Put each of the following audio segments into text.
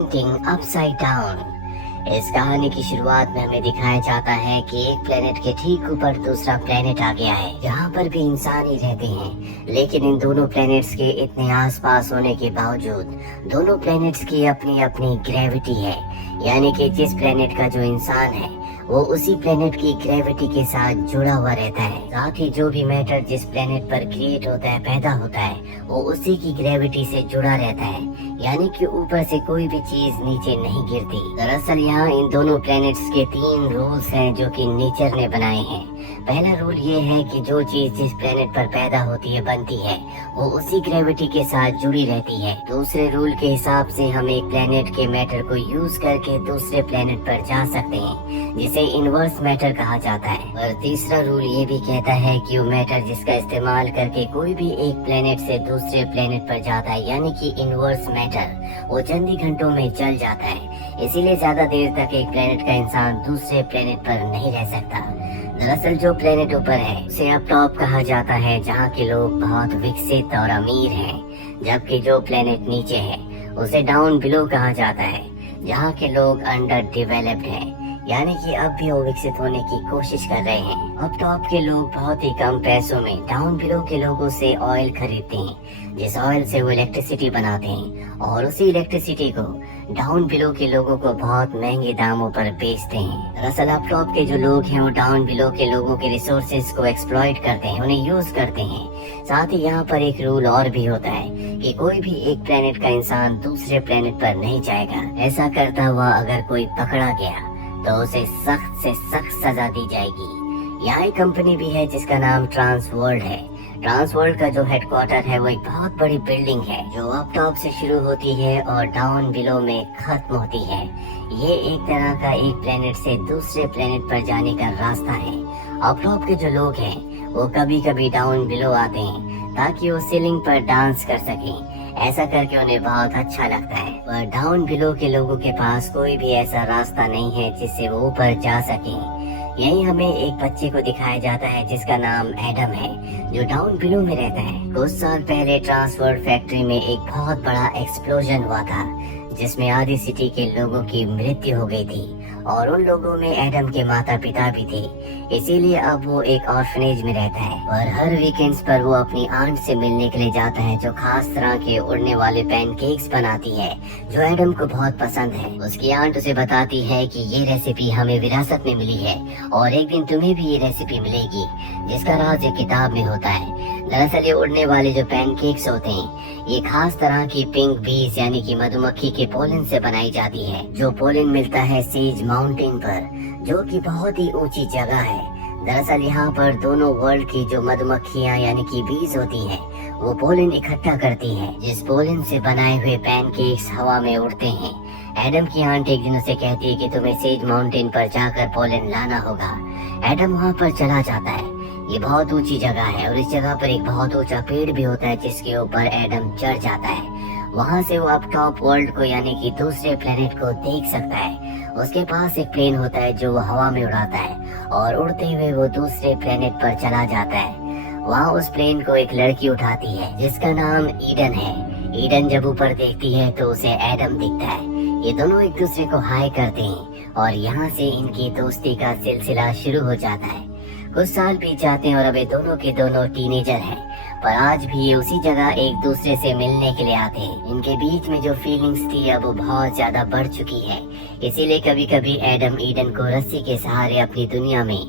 Painting upside down. इस कहानी की शुरुआत में हमें दिखाया जाता है कि एक प्लेनेट के ठीक ऊपर दूसरा प्लेनेट आ गया है जहाँ पर भी इंसान ही रहते हैं, लेकिन इन दोनों प्लेनेट्स के इतने आसपास होने के बावजूद दोनों प्लेनेट्स की अपनी अपनी ग्रेविटी है। यानी कि जिस प्लेनेट का जो इंसान है वो उसी प्लेनेट की ग्रेविटी के साथ जुड़ा हुआ रहता है। साथ ही जो भी मैटर जिस प्लेनेट पर क्रिएट होता है, पैदा होता है, वो उसी की ग्रेविटी से जुड़ा रहता है। यानी कि ऊपर से कोई भी चीज नीचे नहीं गिरती। दरअसल यहाँ इन दोनों प्लैनेट्स के 3 रूल्स हैं जो कि नेचर ने बनाए हैं। पहला रूल ये है कि जो चीज जिस प्लेनेट पर पैदा होती है, बनती है, वो उसी ग्रेविटी के साथ जुड़ी रहती है। दूसरे रूल के हिसाब से हम एक प्लेनेट के मैटर को यूज करके दूसरे प्लेनेट पर जा सकते हैं, जिसे इनवर्स मैटर कहा जाता है। और तीसरा रूल ये भी कहता है कि वो मैटर जिसका इस्तेमाल करके कोई भी एक प्लेनेट से दूसरे प्लेनेट पर जाता है, यानी कि इनवर्स मैटर, वो चंद ही घंटों में जल जाता है। इसीलिए ज्यादा देर तक एक प्लेनेट का इंसान दूसरे प्लेनेट पर नहीं रह सकता। दरअसल जो प्लेनेट ऊपर है उसे अप टॉप कहा जाता है, जहाँ के लोग बहुत विकसित और अमीर हैं, जबकि जो प्लेनेट नीचे है उसे डाउन बिलो कहा जाता है, जहाँ के लोग अंडर डेवलप्ड हैं। यानी कि अब भी वो विकसित होने की कोशिश कर रहे हैं। अप टॉप के लोग बहुत ही कम पैसों में डाउन बिलो के लोगों से ऑयल खरीदते हैं, जिस ऑयल से वो इलेक्ट्रिसिटी बनाते हैं, और उसी इलेक्ट्रिसिटी को डाउन बिलो के लोगों को बहुत महंगे दामों पर बेचते हैं। दरअसल अप टॉप के जो लोग हैं वो डाउन बिलो के लोगों के रिसोर्सेज को एक्सप्लॉइट करते हैं, उन्हें यूज करते हैं। साथ ही यहाँ पर एक रूल और भी होता है कि कोई भी एक प्लेनेट का इंसान दूसरे प्लेनेट पर नहीं जाएगा। ऐसा करता हुआ अगर कोई पकड़ा गया तो उसे सख्त से सख्त सजा दी जाएगी। यहाँ एक कंपनी भी है जिसका नाम ट्रांस वर्ल्ड है। ट्रांस वर्ल्ड का जो हेडक्वार्टर है वो एक बहुत बड़ी बिल्डिंग है जो अप टॉप से शुरू होती है और डाउन बिलो में खत्म होती है। ये एक तरह का एक प्लेनेट से दूसरे प्लेनेट पर जाने का रास्ता है। अप टॉप के जो लोग हैं वो कभी कभी डाउन बिलो आते हैं ताकि वो सीलिंग पर डांस कर सकें। ऐसा करके उन्हें बहुत अच्छा लगता है। पर डाउन बिलो के लोगों के पास कोई भी ऐसा रास्ता नहीं है जिससे वो ऊपर जा सकें। यही हमें एक बच्चे को दिखाया जाता है जिसका नाम एडम है, जो डाउन बिलो में रहता है। कुछ साल पहले ट्रांसवर्ल्ड फैक्ट्री में एक बहुत बड़ा एक्सप्लोजन हुआ था जिसमें आधी सिटी के लोगों की मृत्यु हो गई थी, और उन लोगों में एडम के माता पिता भी थे। इसीलिए अब वो एक ऑर्फनेज में रहता है और हर वीकेंड्स पर वो अपनी आंट से मिलने के लिए जाता है, जो खास तरह के उड़ने वाले पैनकेक्स बनाती है जो एडम को बहुत पसंद है। उसकी आंट उसे बताती है कि ये रेसिपी हमें विरासत में मिली है और एक दिन तुम्हें भी ये रेसिपी मिलेगी, जिसका राज एक किताब में होता है। दरअसल ये उड़ने वाले जो पैनकेक्स होते हैं ये खास तरह की पिंक बीज यानी कि मधुमक्खी के पोलन से बनाई जाती है, जो पोलन मिलता है सेज माउंटेन पर, जो कि बहुत ही ऊंची जगह है। दरअसल यहाँ पर दोनों वर्ल्ड की जो मधुमक्खियाँ यानी कि बीज होती हैं वो पोलन इकट्ठा करती हैं, जिस पोलन से बनाए हुए पैनकेक्स हवा में उड़ते हैं। एडम की आंट एक दिन उसे कहती है कि तुम्हें सेज माउंटेन पर जाकर पोलन लाना होगा। एडम वहाँ पर चला जाता है। ये बहुत ऊंची जगह है और इस जगह पर एक बहुत ऊंचा पेड़ भी होता है जिसके ऊपर एडम चढ़ जाता है। वहाँ से वो अप टॉप वर्ल्ड को यानी कि दूसरे प्लेनेट को देख सकता है। उसके पास एक प्लेन होता है जो वो हवा में उड़ाता है और उड़ते हुए वो दूसरे प्लेनेट पर चला जाता है। वहाँ उस प्लेन को एक लड़की उठाती है जिसका नाम ईडन है। ईडन जब ऊपर देखती है तो उसे एडम दिखता है। ये दोनों एक दूसरे को हाय करते हैं और यहाँ से इनकी दोस्ती का सिलसिला शुरू हो जाता है। कुछ साल बीत जाते हैं और अब ये दोनों के दोनों टीनेजर हैं, पर आज भी ये उसी जगह एक दूसरे से मिलने के लिए आते हैं। इनके बीच में जो फीलिंग्स थी अब वो बहुत ज्यादा बढ़ चुकी है। इसीलिए कभी कभी एडम ईडन को रस्सी के सहारे अपनी दुनिया में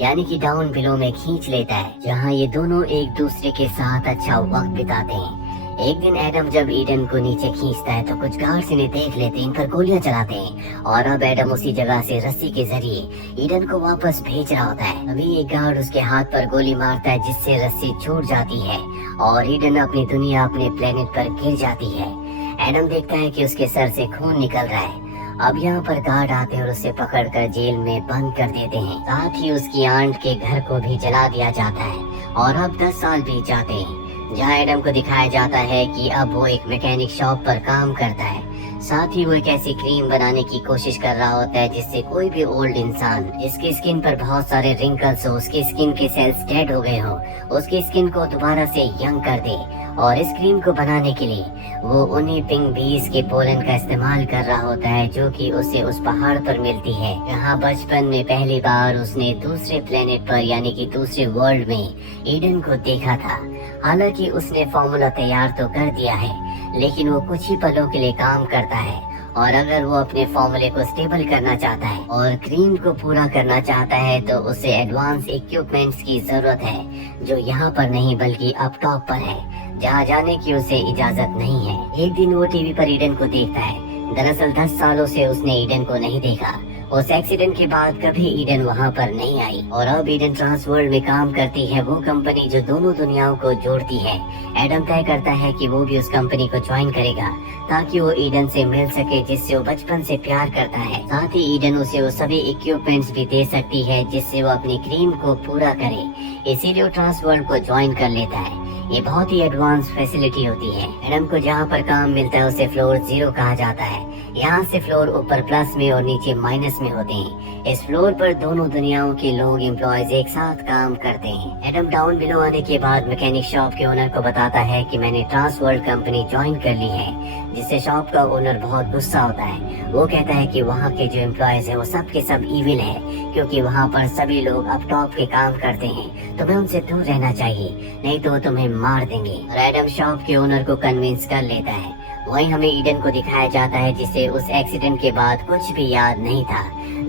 यानी कि डाउन बिलो में खींच लेता है, जहाँ ये दोनों एक दूसरे के साथ अच्छा वक्त बिताते हैं। एक दिन एडम जब ईडन को नीचे खींचता है तो कुछ गार्ड्स इन्हें देख लेते हैं, इन पर गोलियां चलाते हैं, और अब एडम उसी जगह से रस्सी के जरिए ईडन को वापस भेज रहा होता है। अभी एक गार्ड उसके हाथ पर गोली मारता है जिससे रस्सी छूट जाती है और ईडन अपनी दुनिया अपने प्लेनेट पर गिर जाती है। एडम देखता है कि उसके सर से खून निकल रहा है। अब यहाँ पर गार्ड आते हैं और उसे पकड़कर जेल में बंद कर देते हैं। साथ ही उसकी आंट के घर को भी जला दिया जाता है। और अब 10 साल बीत जाते हैं, जहाँ एडम को दिखाया जाता है कि अब वो एक मैकेनिक शॉप पर काम करता है। साथ ही वो एक ऐसी क्रीम बनाने की कोशिश कर रहा होता है जिससे कोई भी ओल्ड इंसान जिसकी स्किन पर बहुत सारे रिंकल्स हो, उसकी स्किन के सेल्स डेड हो गए हो, उसकी स्किन को दोबारा से यंग कर दे और इस क्रीम को बनाने के लिए वो उन्हीं पिंक बीज के पोलन का इस्तेमाल कर रहा होता है जो कि उसे उस पहाड़ पर मिलती है जहाँ बचपन में पहली बार उसने दूसरे प्लेनेट पर यानी कि दूसरे वर्ल्ड में ईडन को देखा था। हालांकि उसने फॉर्मूला तैयार तो कर दिया है लेकिन वो कुछ ही पलों के लिए काम करता है और अगर वो अपने फॉर्मूले को स्टेबल करना चाहता है और क्रीम को पूरा करना चाहता है तो उसे एडवांस इक्विपमेंट्स की जरूरत है जो यहाँ पर नहीं बल्कि अप टॉप पर है जहाँ जाने की उसे इजाजत नहीं है। एक दिन वो टीवी पर ईडन को देखता है। दरअसल 10 सालों से उसने ईडन को नहीं देखा। उस एक्सीडेंट के बाद कभी ईडन वहाँ पर नहीं आई और अब ईडन ट्रांस वर्ल्ड में काम करती है वो कंपनी जो दोनों दुनियाओं को जोड़ती है। एडम तय करता है कि वो भी उस कंपनी को ज्वाइन करेगा ताकि वो ईडन से मिल सके जिससे वो बचपन से प्यार करता है। साथ ही ईडन उसे वो सभी इक्विपमेंट्स भी दे सकती है जिससे वो अपनी क्रीम को पूरा करे। इसीलिए वो ट्रांस वर्ल्ड को ज्वाइन कर लेता है। ये बहुत ही एडवांस फैसिलिटी होती है। एडम को जहाँ पर काम मिलता है उसे फ्लोर 0 कहा जाता है। यहाँ से फ्लोर ऊपर प्लस में और नीचे माइनस में होते हैं। इस फ्लोर पर दोनों दुनियाओं के लोग एम्प्लॉयज एक साथ काम करते हैं। एडम डाउन बिलो आने के बाद मैकेनिक शॉप के ओनर को बताता है कि मैंने ट्रांस वर्ल्ड कंपनी ज्वाइन कर ली है, जिससे शॉप का ओनर बहुत गुस्सा होता है। वो कहता है कि वहाँ के जो एम्प्लॉयज है वो सब के सब इविल है क्योंकि वहाँ पर सभी लोग अप टॉप के काम करते हैं। तुम्हें उनसे दूर रहना चाहिए नहीं तो तुम्हें मार देंगे। और एडम शॉप के ओनर को कन्विंस कर लेता है। वहीं हमें ईडन को दिखाया जाता है जिसे उस एक्सीडेंट के बाद कुछ भी याद नहीं था।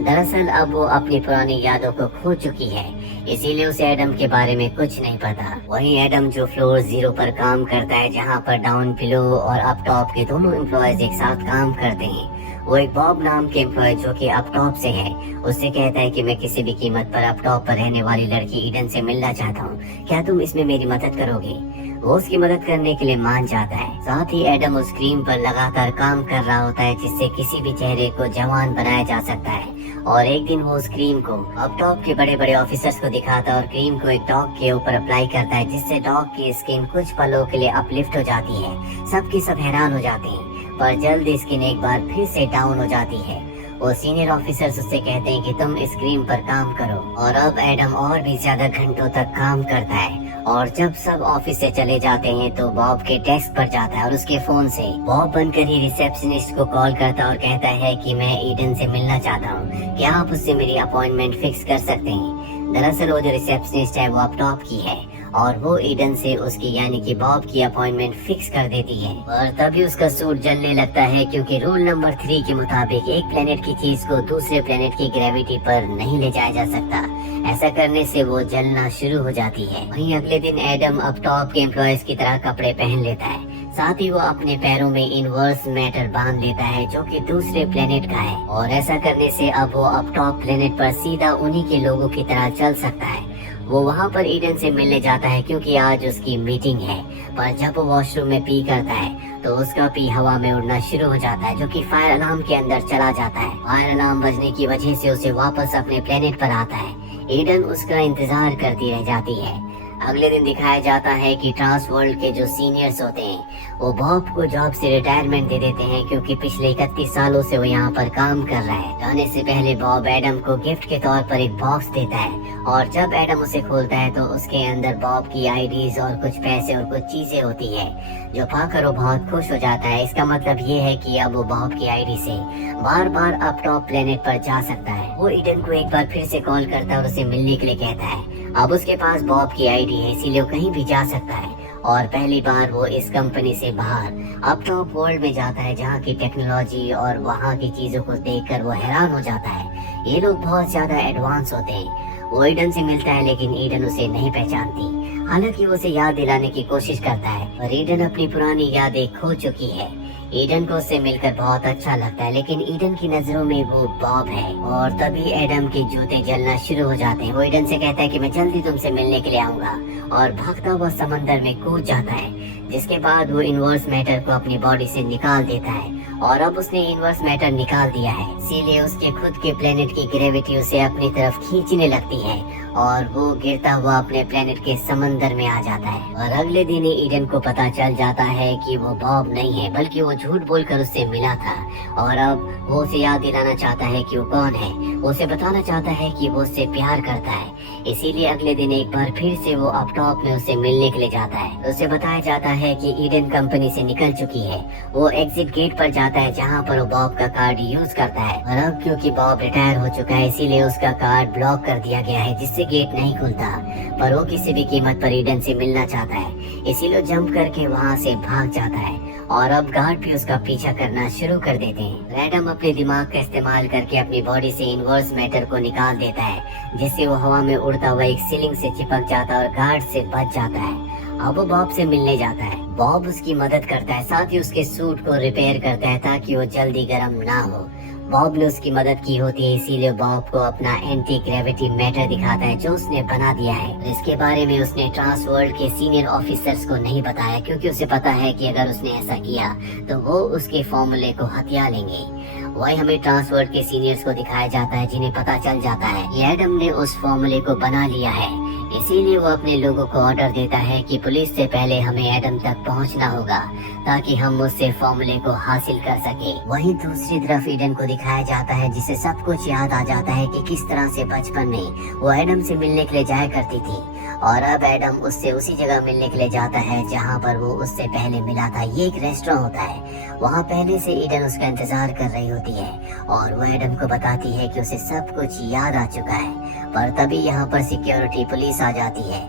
दरअसल अब वो अपनी पुरानी यादों को खो चुकी है, इसीलिए उसे एडम के बारे में कुछ नहीं पता। वहीं एडम जो फ्लोर 0 पर काम करता है जहां पर डाउन बिलो और अप टॉप के दोनों एम्प्लॉयज एक साथ काम करते हैं, वो एक बॉब नाम के एम्प्लॉय जो कि अप टॉप से है उससे कहता है कि मैं किसी भी कीमत पर अप टॉप पर रहने वाली लड़की ईडन से मिलना चाहता हूँ, क्या तुम इसमें मेरी मदद करोगे? वो उसकी मदद करने के लिए मान जाता है। साथ ही एडम उस क्रीम पर लगातार काम कर रहा होता है जिससे किसी भी चेहरे को जवान बनाया जा सकता है। और एक दिन वो उस क्रीम को अप टॉप के बड़े बड़े ऑफिसर्स को दिखाता है और क्रीम को एक डॉग के ऊपर अप्लाई करता है जिससे डॉग की स्किन कुछ पलों के लिए अपलिफ्ट हो जाती है। सबके सब हैरान हो जाते हैं पर जल्द स्किन एक बार फिर से डाउन हो जाती है। वो सीनियर ऑफिसर्स उससे कहते हैं कि तुम इस क्रीम पर काम करो। और अब एडम और भी ज्यादा घंटों तक काम करता है और जब सब ऑफिस से चले जाते हैं तो बॉब के डेस्क पर जाता है और उसके फोन से बॉब बनकर ही रिसेप्शनिस्ट को कॉल करता है और कहता है कि मैं ईडन से मिलना चाहता हूँ, क्या आप उससे मेरी अपॉइंटमेंट फिक्स कर सकते हैं? दरअसल वो जो रिसेप्शनिस्ट है वो अप टॉप की है और वो ईडन से उसकी यानी कि बॉब की अपॉइंटमेंट फिक्स कर देती है। और तभी उसका सूट जलने लगता है क्योंकि रूल नंबर 3 के मुताबिक एक प्लेनेट की चीज को दूसरे प्लेनेट की ग्रेविटी पर नहीं ले जाया जा सकता। ऐसा करने से वो जलना शुरू हो जाती है। वहीं अगले दिन एडम अप टॉप के एम्प्लॉयज की तरह कपड़े पहन लेता है। साथ ही वो अपने पैरों में इनवर्स मैटर बांध लेता है जो कि दूसरे प्लेनेट का है और ऐसा करने से अब वो अप टॉप प्लेनेट पर सीधा उन्हीं के लोगों की तरह चल सकता है। वो वहाँ पर ईडन से मिलने जाता है क्योंकि आज उसकी मीटिंग है, पर जब वो वॉशरूम में पी करता है तो उसका पी हवा में उड़ना शुरू हो जाता है जो कि फायर अलार्म के अंदर चला जाता है। फायर अलार्म बजने की वजह से उसे वापस अपने प्लेनेट पर आता है। ईडन उसका इंतजार करती रह जाती है। अगले दिन दिखाया जाता है कि ट्रांस वर्ल्ड के जो सीनियर्स होते हैं वो बॉब को जॉब से रिटायरमेंट दे देते हैं क्योंकि पिछले 31 सालों से वो यहाँ पर काम कर रहा है। जाने से पहले बॉब एडम को गिफ्ट के तौर पर एक बॉक्स देता है और जब एडम उसे खोलता है तो उसके अंदर बॉब की आईडीज और कुछ पैसे और कुछ चीजें होती है जो पाकर वो बहुत खुश हो जाता है। इसका मतलब ये है कि अब वो बॉब की आईडी से बार बार अप टॉप प्लेनेट पर जा सकता है। वो ईडन को एक बार फिर से कॉल करता है और उसे मिलने के लिए कहता है। अब उसके पास बॉब की आईडी है इसीलिए वो कहीं भी जा सकता है और पहली बार वो इस कंपनी से बाहर अप टॉप वर्ल्ड में जाता है जहाँ की टेक्नोलॉजी और वहाँ की चीजों को देखकर वो हैरान हो जाता है। ये लोग बहुत ज्यादा एडवांस होते हैं। वो ईडन से मिलता है लेकिन ईडन उसे नहीं पहचानती। हालांकि वो उसे याद दिलाने की कोशिश करता है और ईडन अपनी पुरानी यादें खो चुकी है। ईडन को उससे मिलकर बहुत अच्छा लगता है लेकिन ईडन की नजरों में वो बॉब है और तभी एडम के जूते जलना शुरू हो जाते हैं। वो ईडन से कहता है कि मैं जल्दी तुमसे मिलने के लिए आऊंगा और भागता हुआ समंदर में कूद जाता है। जिसके बाद वो इनवर्स मैटर को अपनी बॉडी से निकाल देता है और अब उसने इनवर्स मैटर निकाल दिया है, इसीलिए उसके खुद के प्लेनेट की ग्रेविटी उसे अपनी तरफ खींचने लगती है और वो गिरता हुआ अपने प्लेनेट के समंदर में आ जाता है। और अगले दिन ही ईडन को पता चल जाता है कि वो बॉब नहीं है, बल्कि वो झूठ बोलकर उससे मिला था। और अब वो उसे याद दिलाना चाहता है कि वो कौन है। वो उसे बताना चाहता है कि वो उससे प्यार करता है। इसीलिए अगले दिन एक बार फिर से वो अप टॉप में उससे मिलने के लिए जाता है। उसे बताया जाता है कि ईडन कंपनी से निकल चुकी है। वो एग्जिट गेट पर जाता है जहाँ पर वो बॉब का कार्ड यूज करता है। और अब क्योंकि बॉब रिटायर हो चुका है, इसीलिए उसका कार्ड ब्लॉक कर दिया गया है, जिससे गेट नहीं खुलता। पर वो किसी भी कीमत पर ईडन से मिलना चाहता है, इसीलिए जंप करके वहाँ से भाग जाता है। और अब गार्ड भी उसका पीछा करना शुरू कर देते हैं। एडम अपने दिमाग का इस्तेमाल करके अपनी बॉडी से इनवर्स मैटर को निकाल देता है, जिससे वो हवा में उड़ता हुआ एक सीलिंग से चिपक जाता है और गार्ड से बच जाता है। अब वो बॉब से मिलने जाता है। बॉब उसकी मदद करता है, साथ ही उसके सूट को रिपेयर करता है ताकि वो जल्दी गर्म ना हो। बॉब ने उसकी मदद की होती है, इसीलिए बॉब को अपना एंटी ग्रेविटी मैटर दिखाता है जो उसने बना दिया है। इसके बारे में उसने ट्रांस वर्ल्ड के सीनियर ऑफिसर्स को नहीं बताया, क्योंकि उसे पता है कि अगर उसने ऐसा किया तो वो उसके फॉर्मूले को हथिया लेंगे। वही हमें ट्रांस वर्ल्ड के सीनियर्स को दिखाया जाता है, जिन्हें पता चल जाता है कि एडम ने उस फॉर्मूले को बना लिया है। इसीलिए वो अपने लोगों को ऑर्डर देता है कि पुलिस से पहले हमें एडम तक पहुंचना होगा, ताकि हम उससे फॉर्मूले को हासिल कर सके। वहीं दूसरी तरफ ईडन को दिखाया जाता है, जिसे सब कुछ याद आ जाता है कि किस तरह से बचपन में वो एडम से मिलने के लिए जाया करती थी। और अब एडम उससे उसी जगह मिलने के लिए जाता है जहाँ पर वो उससे पहले मिला था। ये एक रेस्टोरेंट होता है। वहाँ पहले से ईडन उसका इंतजार कर रही होती है और वो एडम को बताती है कि उसे सब कुछ याद आ चुका है। पर तभी यहाँ पर सिक्योरिटी पुलिस आ जाती है।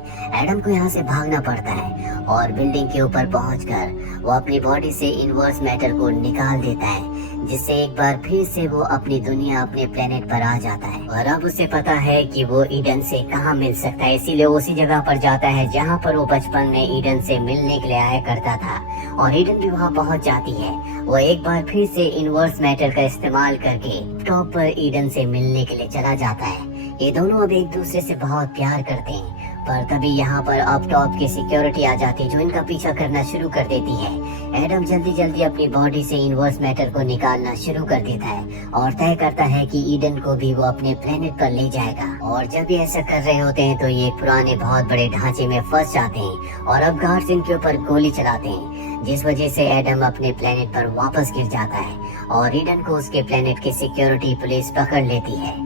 एडम को यहाँ से भागना पड़ता है और बिल्डिंग के ऊपर पहुंचकर वो अपनी बॉडी से इनवर्स मैटर को निकाल देता है, जिससे एक बार फिर से वो अपनी दुनिया अपने प्लेनेट पर आ जाता है। और अब उसे पता है कि वो ईडन से कहाँ मिल सकता है, इसीलिए उसी जगह पर जाता है जहाँ पर वो बचपन में ईडन से मिलने के लिए आया करता था। और ईडन भी वहाँ पहुँच जाती है। वो एक बार फिर से इनवर्स मैटर का इस्तेमाल करके टॉप पर ईडन से मिलने के लिए चला जाता है। ये दोनों अब एक दूसरे से बहुत प्यार करते हैं। पर तभी यहाँ पर अप टॉप की सिक्योरिटी आ जाती है, जो इनका पीछा करना शुरू कर देती है। एडम जल्दी जल्दी अपनी बॉडी से इनवर्स मैटर को निकालना शुरू कर देता है और तय करता है कि ईडन को भी वो अपने प्लेनेट पर ले जाएगा। और जब ये ऐसा कर रहे होते हैं तो ये पुराने बहुत बड़े ढांचे में फंस जाते हैं और अब गार्ड्स इनके ऊपर गोली चलाते हैं, जिस वजह से एडम अपने प्लेनेट पर वापस गिर जाता है और ईडन को उसके प्लेनेट की सिक्योरिटी पुलिस पकड़ लेती है।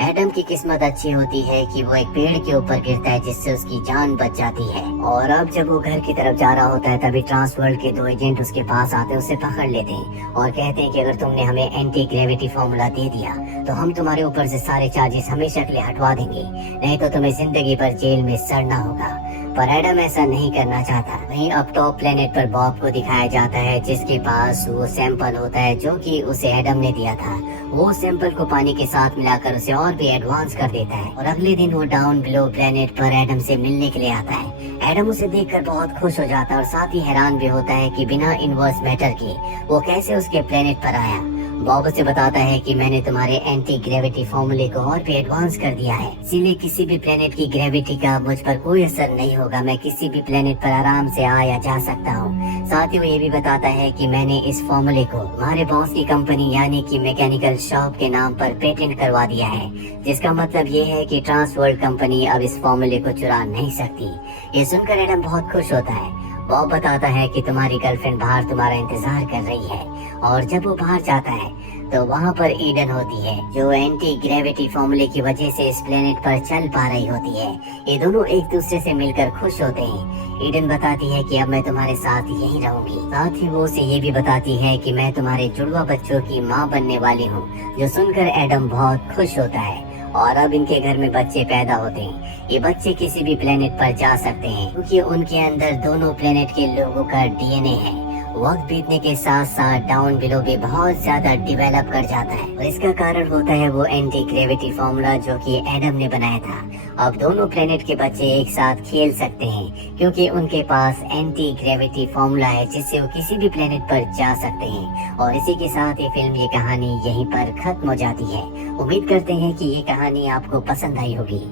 एडम की किस्मत अच्छी होती है कि वो एक पेड़ के ऊपर गिरता है, जिससे उसकी जान बच जाती है। और अब जब वो घर की तरफ जा रहा होता है, तभी ट्रांस वर्ल्ड के 2 एजेंट उसके पास आते हैं, उसे पकड़ लेते हैं और कहते हैं कि अगर तुमने हमें एंटी ग्रेविटी फॉर्मूला दे दिया तो हम तुम्हारे ऊपर से सारे चार्जेस हमेशा के लिए हटवा देंगे, नहीं तो तुम्हें जिंदगी भर जेल में सड़ना होगा। पर एडम ऐसा नहीं करना चाहता। वहीं अब टॉप प्लेनेट पर बॉब को दिखाया जाता है, जिसके पास वो सैंपल होता है जो कि उसे एडम ने दिया था। वो सैंपल को पानी के साथ मिलाकर उसे और भी एडवांस कर देता है। और अगले दिन वो डाउन बिलो प्लेनेट पर एडम से मिलने के लिए आता है। एडम उसे देखकर बहुत खुश हो जाता है और साथ ही हैरान भी होता है कि बिना इनवर्स मैटर के वो कैसे उसके प्लेनेट पर आया। बॉब उसे बताता है कि मैंने तुम्हारे एंटी ग्रेविटी फॉर्मूले को और भी एडवांस कर दिया है, इसीलिए किसी भी प्लेनेट की ग्रेविटी का मुझ पर कोई असर नहीं होगा। मैं किसी भी प्लेनेट पर आराम से आ या जा सकता हूँ। साथ ही वो ये भी बताता है कि मैंने इस फॉर्मूले को हमारे बॉस की कंपनी यानी कि मैकेनिकल शॉप के नाम पर पेटेंट करवा दिया है, जिसका मतलब ये है कि ट्रांस वर्ल्ड कंपनी अब इस फॉर्मूले को चुरा नहीं सकती। ये सुनकर एडम बहुत खुश होता है। बॉब बताता है कि तुम्हारी गर्लफ्रेंड बाहर तुम्हारा इंतजार कर रही है। और जब वो बाहर जाता है तो वहाँ पर ईडन होती है, जो एंटी ग्रेविटी फॉर्मूले की वजह से इस प्लेनेट पर चल पा रही होती है। ये दोनों एक दूसरे से मिलकर खुश होते हैं। ईडन बताती है कि अब मैं तुम्हारे साथ यहीं रहूंगी। साथ ही वो उसे ये भी बताती है कि मैं तुम्हारे जुड़वा बच्चों की माँ बनने वाली हूँ, जो सुनकर एडम बहुत खुश होता है। और अब इनके घर में बच्चे पैदा होते हैं। ये बच्चे किसी भी प्लेनेट पर जा सकते हैं, क्योंकि उनके अंदर दोनों प्लेनेट के लोगों का डीएनए है। वक्त बीतने के साथ साथ डाउन बिलो भी बहुत ज्यादा डेवलप कर जाता है और इसका कारण होता है वो एंटी ग्रेविटी फॉर्मूला जो कि एडम ने बनाया था। अब दोनों प्लेनेट के बच्चे एक साथ खेल सकते हैं, क्योंकि उनके पास एंटी ग्रेविटी फॉर्मूला है, जिससे वो किसी भी प्लेनेट पर जा सकते हैं। और इसी के साथ ये फिल्म, ये कहानी यहीं पर खत्म हो जाती है। उम्मीद करते हैं कि ये कहानी आपको पसंद आई होगी।